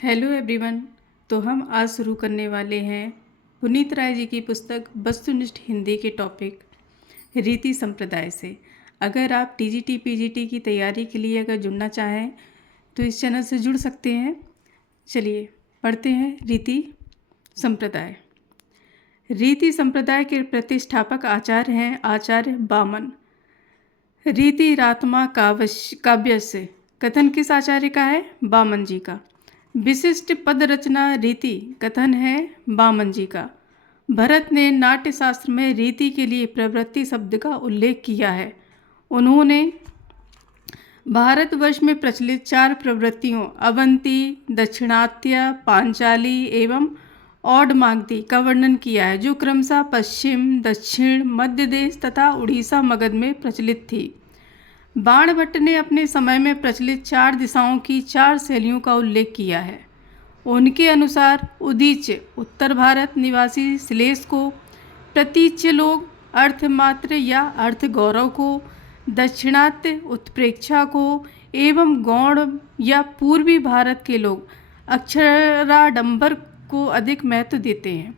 Hello everyone. तो हम आज शुरू करने वाले हैं पुनीत राय जी की पुस्तक वस्तुनिष्ठ हिंदी के टॉपिक रीति संप्रदाय से। अगर आप टीजीटी पीजीटी की तैयारी के लिए अगर जुड़ना चाहें तो इस चैनल से जुड़ सकते हैं। चलिए पढ़ते हैं रीति संप्रदाय। रीति संप्रदाय के प्रतिष्ठापक आचार्य हैं आचार्य वामन। रीतिरात्मा काव्य से कथन किस आचार्य का है? वामन जी का। विशिष्ट पद रचना रीति कथन है वामन जी का। भरत ने नाट्य शास्त्र में रीति के लिए प्रवृत्ति शब्द का उल्लेख किया है। उन्होंने भारतवर्ष में प्रचलित 4 प्रवृत्तियों अवंती, दक्षिणात्य, पांचाली एवं औडमागधी का वर्णन किया है, जो क्रमशः पश्चिम, दक्षिण, मध्य देश तथा उड़ीसा मगध में प्रचलित थी। बाणभट्ट ने अपने समय में प्रचलित 4 दिशाओं की 4 शैलियों का उल्लेख किया है। उनके अनुसार उदीच्य उत्तर भारत निवासी श्लेष को, प्रतीच्य लोग अर्थमात्र या अर्थ गौरव को, दक्षिणात्य उत्प्रेक्षा को एवं गौड़ या पूर्वी भारत के लोग अक्षराडंबर को अधिक महत्व देते हैं।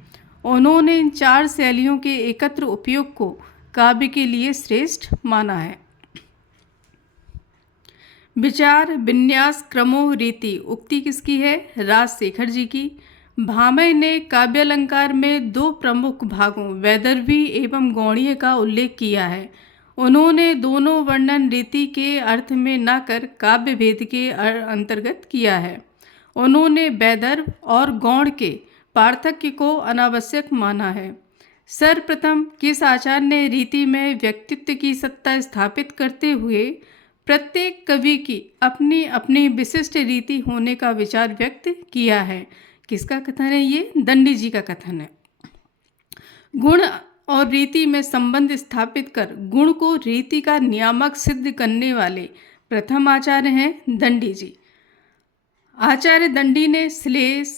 उन्होंने इन 4 शैलियों के एकत्र उपयोग को काव्य के लिए श्रेष्ठ माना है। विचार विन्यास क्रमो रीति उक्ति किसकी है? राजशेखर जी की। भामह ने काव्यालंकार में 2 प्रमुख भागों वैदर्भी एवं गौड़ीय का उल्लेख किया है। उन्होंने दोनों वर्णन रीति के अर्थ में न कर काव्य भेद के अंतर्गत किया है। उन्होंने वैदर्भ और गौड़ के पार्थक्य को अनावश्यक माना है। सर्वप्रथम किस आचार्य ने रीति में व्यक्तित्व की सत्ता स्थापित करते हुए प्रत्येक कवि की अपनी अपनी विशिष्ट रीति होने का विचार व्यक्त किया है? किसका कथन है ये? दंडी जी का कथन है। गुण और रीति में संबंध स्थापित कर गुण को रीति का नियामक सिद्ध करने वाले प्रथम आचार्य हैं दंडी जी। आचार्य दंडी ने श्लेष,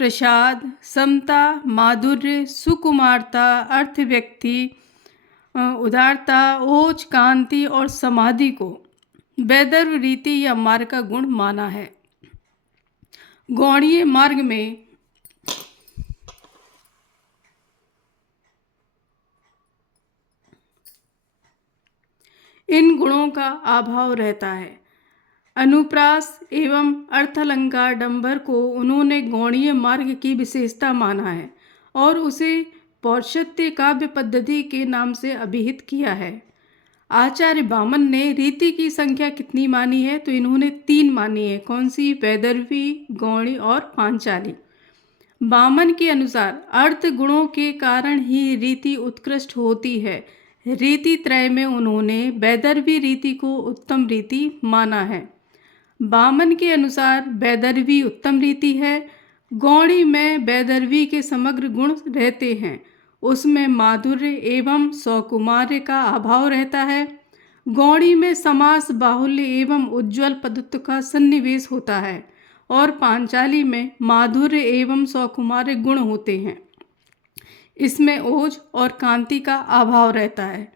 प्रसाद, समता, माधुर्य, सुकुमारता, अर्थव्यक्ति, उदारता, ओज, कांति और समाधि को वैदर्भ रीति या मार्ग का गुण माना है। गौड़ीय मार्ग में इन गुणों का अभाव रहता है। अनुप्रास एवं अर्थालंकार डंबर को उन्होंने गौड़ीय मार्ग की विशेषता माना है और उसे पौरुषत्य काव्य पद्धति के नाम से अभिहित किया है। आचार्य वामन ने रीति की संख्या कितनी मानी है? तो इन्होंने 3 मानी है। कौन सी? वैदर्भी, गौड़ी और पांचाली। वामन के अनुसार अर्थ गुणों के कारण ही रीति उत्कृष्ट होती है। रीति त्रय में उन्होंने वैदर्भी रीति को उत्तम रीति माना है। वामन के अनुसार वैदर्भी उत्तम रीति है। गौड़ी में वैदर्भी के समग्र गुण रहते हैं, उसमें माधुर्य एवं सौकुमार्य का अभाव रहता है। गौड़ी में समास बाहुल्य एवं उज्ज्वल पदत्व का सन्निवेश होता है और पांचाली में माधुर्य एवं सौकुमार्य गुण होते हैं। इसमें ओज और कांति का अभाव रहता है।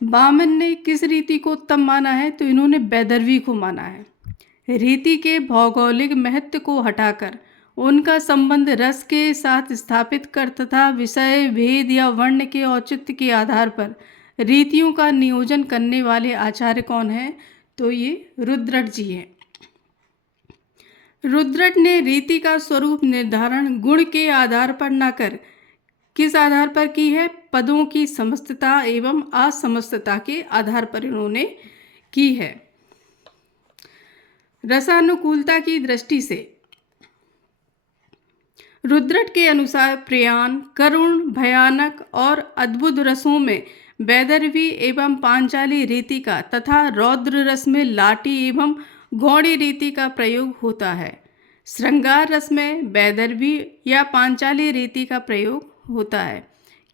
वामन ने किस रीति को उत्तम माना है? तो इन्होंने वैदर्भी को माना है। रीति के भौगोलिक महत्व को हटाकर उनका संबंध रस के साथ स्थापित कर तथा विषय भेद या वर्ण के औचित्य के आधार पर रीतियों का नियोजन करने वाले आचार्य कौन है? तो ये रुद्रट जी हैं। रुद्रट ने रीति का स्वरूप निर्धारण गुण के आधार पर न कर किस आधार पर की है? पदों की समस्तता एवं असमस्तता के आधार पर इन्होंने की है। रसानुकूलता की दृष्टि से रुद्रट के अनुसार प्रयाण, करुण, भयानक और अद्भुत रसों में वैदर्भी एवं पांचाली रीति का तथा रौद्र रस में लाटी एवं गौड़ी रीति का प्रयोग होता है। श्रृंगार रस में वैदर्भी या पांचाली रीति का प्रयोग होता है।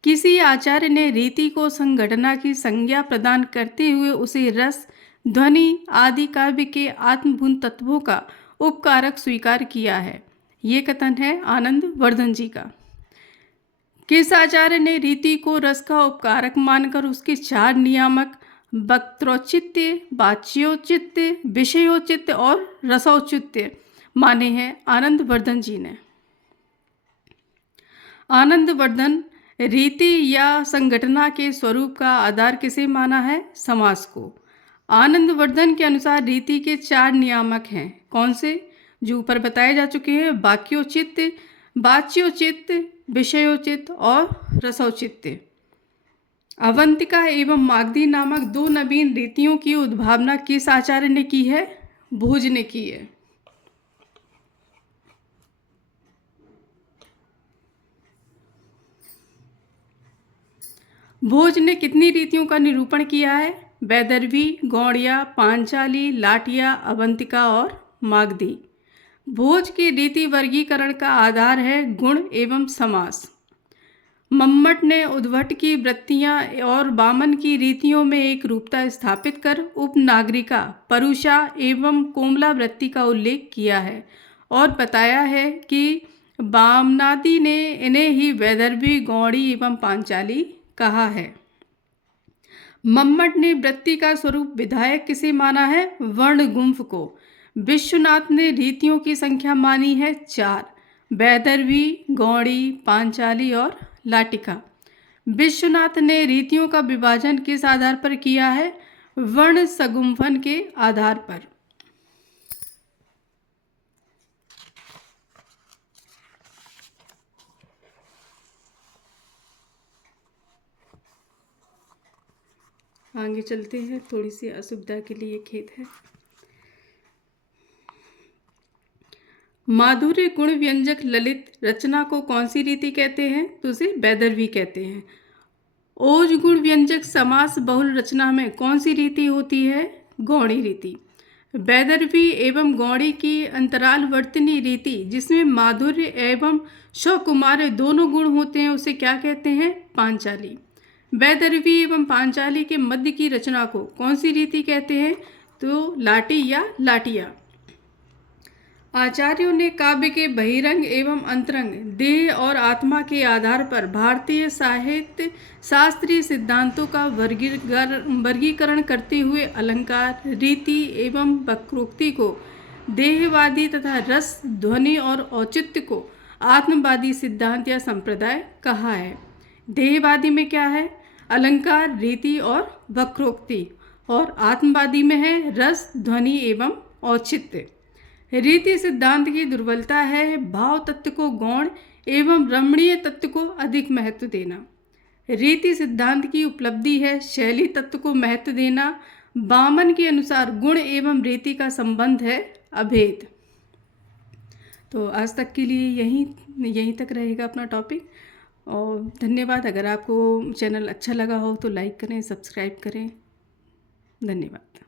किसी आचार्य ने रीति को संघटना की संज्ञा प्रदान करते हुए उसे रस, ध्वनि आदि काव्य के आत्मभूत तत्वों का उपकारक स्वीकार किया है। ये कथन है आनंद वर्धन जी का। किस आचार्य ने रीति को रस का उपकारक मानकर उसके 4 नियामक वक्त्रोचित्य, वाच्योचित्य, विषयोचित्य और रसौचित्य माने हैं आनंदवर्धन जी ने। आनंदवर्धन रीति या संगठना के स्वरूप का आधार किसे माना है? समास को। आनंदवर्धन के अनुसार रीति के 4 नियामक हैं। कौन से? जो ऊपर बताए जा चुके हैं, वाक्योचित, वाच्योचित, विषयोचित और रसोचित। अवंतिका एवं मागधी नामक 2 नवीन रीतियों की उद्भावना किस आचार्य ने की है? भोज ने की है। भोज ने कितनी रीतियों का निरूपण किया है? वैदर्भी, गौड़िया, पांचाली, लाटिया, अवंतिका और मागधी। भोज की रीति वर्गीकरण का आधार है गुण एवं समास। मम्मट ने उद्भट की वृत्तियां और वामन की रीतियों में एक रूपता स्थापित कर उपनागरिका, परुषा एवं कोमला वृत्ति का उल्लेख किया है और बताया है कि वामनादि ने इन्हें ही वैदर्भी, गौड़ी एवं पांचाली कहा है। मम्मट ने वृत्ति का स्वरूप विधायक किसे माना है? वर्ण गुंफ को। विश्वनाथ ने रीतियों की संख्या मानी है 4, वैदर्भी, गौड़ी, पांचाली और लाटिका। विश्वनाथ ने रीतियों का विभाजन किस आधार पर किया है? वर्ण सगुंफन के आधार पर। आगे चलते हैं, थोड़ी सी असुविधा के लिए खेद है। माधुर्य गुण व्यंजक ललित रचना को कौन सी रीति कहते हैं? तो उसे वैदर्भी कहते हैं। ओज गुण व्यंजक समास बहुल रचना में कौन सी रीति होती है? गौड़ी रीति। वैदर्भी एवं गौड़ी की अंतरालवर्तिनी रीति जिसमें माधुर्य एवं सकुमार्य दोनों गुण होते हैं उसे क्या कहते हैं? पांचाली। वैदर्भी एवं पांचाली के मध्य की रचना को कौन सी रीति कहते हैं? तो लाटी या लाटिया। आचार्यों ने काव्य के बहिरंग एवं अंतरंग, देह और आत्मा के आधार पर भारतीय साहित्य शास्त्रीय सिद्धांतों का वर्गीकरण करते हुए अलंकार, रीति एवं वक्रोक्ति को देहवादी तथा रस, ध्वनि और औचित्य को आत्मवादी सिद्धांत या संप्रदाय कहा है। देहवादी में क्या है? अलंकार, रीति और वक्रोक्ति, और आत्मवादी में है रस, ध्वनि एवं औचित्य। रीति सिद्धांत की दुर्बलता है भाव तत्व को गौण एवं रमणीय तत्व को अधिक महत्व देना। रीति सिद्धांत की उपलब्धि है शैली तत्व को महत्व देना। वामन के अनुसार गुण एवं रीति का संबंध है अभेद। तो आज तक के लिए यहीं तक रहेगा अपना टॉपिक, और धन्यवाद। अगर आपको चैनल अच्छा लगा हो तो लाइक करें, सब्सक्राइब करें। धन्यवाद।